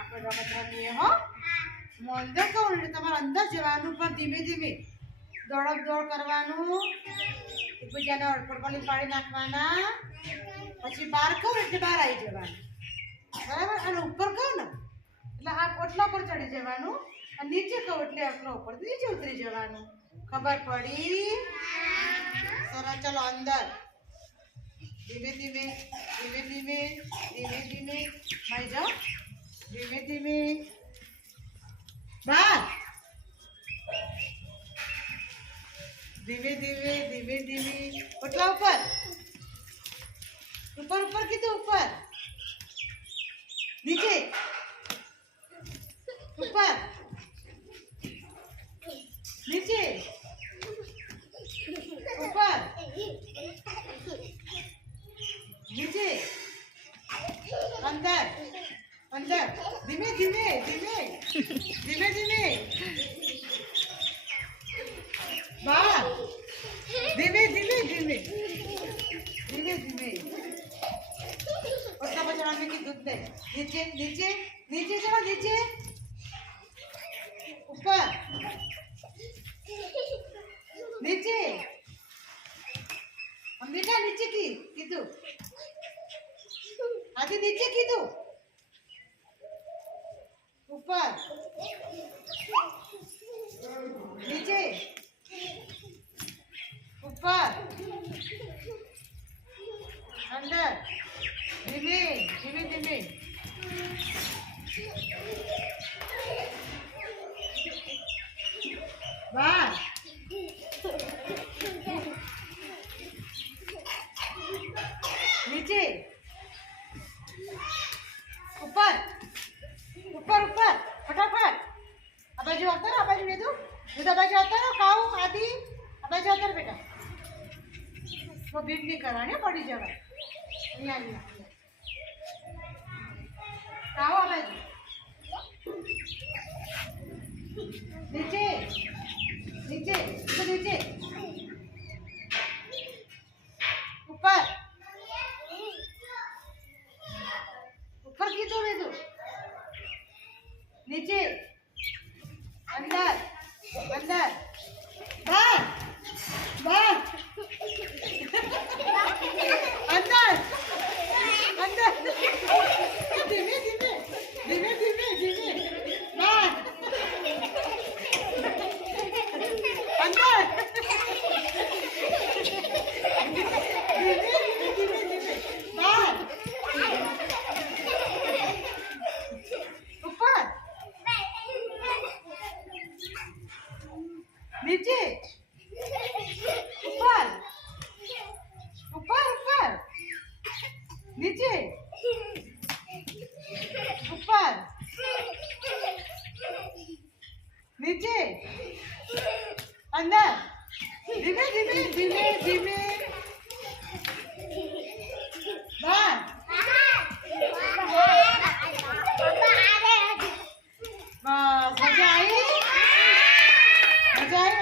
આપણે રમત રમીએ હો. હું અંદર કહું એટલે તમારે અંદર જવાનું, પણ ધીમે ધીમે દોડ કરવાનું, એકબીજાને અડફડફડી પાડી નાખવાના. પછી બહાર કહું એટલે બહાર આવી જવાનું, બરાબર. અને ઉપર કહું ને એટલે આ ઓટલા પર ચડી જવાનું, અને નીચે કહું એટલે ઓટલા ઉપર નીચે ઉતરી જવાનું. ખબર પડી? સરસ. ચલો અંદર. ધીમે ધીમે ધીમે ધીમે ધીમે ધીમે મારી જાઓ. ધીમે ધીમે બહાર. ધીમે ધીમે ધીમે ધીમે ઓટલા ઉપર ઉપર ઉપર કીધું, ઉપર નીચે ઉપર નીચે ઉપર નીચે અંદર અંદર. ધીમે ધીમે ધીમે ધીમે ધીમે બહાર. ધીમે ધીમે ધીમે ધીમે ધીમે ઓટલા પર ચढ़ाने की दूध दे. नीचे नीचे नीचे चलो, नीचे ऊपर नीचे. हम बेटा नीचे की कीधु, आधी नीचे कीधु, ऊपर नीचे ऊपर अंदर. धीमे धीमे धीमे बाहर. नीचे ऊपर ऊपर ऊपर फटाफट. आ बाजू आता रहो, आ बाजू दे दो, आ बाजू आता रहो. खाओ आदि आ बाजू आता रहो बेटा. वो भीड़ नहीं कराने, पड़ी जगह. आओ आ बाजू. नीचे नीचे तो नीचे ऊपर ऊपर की तो दे दो. नीचे अंदर अंदर बाहर बाहर अंदर अंदर. धीमे धीमे धीमे धीमे धीमे बाहर अंदर. धीमे धीमे धीमे बाहर ऊपर नीचे ऊपर ऊपर ऊपर नीचे ऊपर नीचे अंदर. धीमे धीमे धीमे धीमे बाहर. बस मजा आई, मजा आई.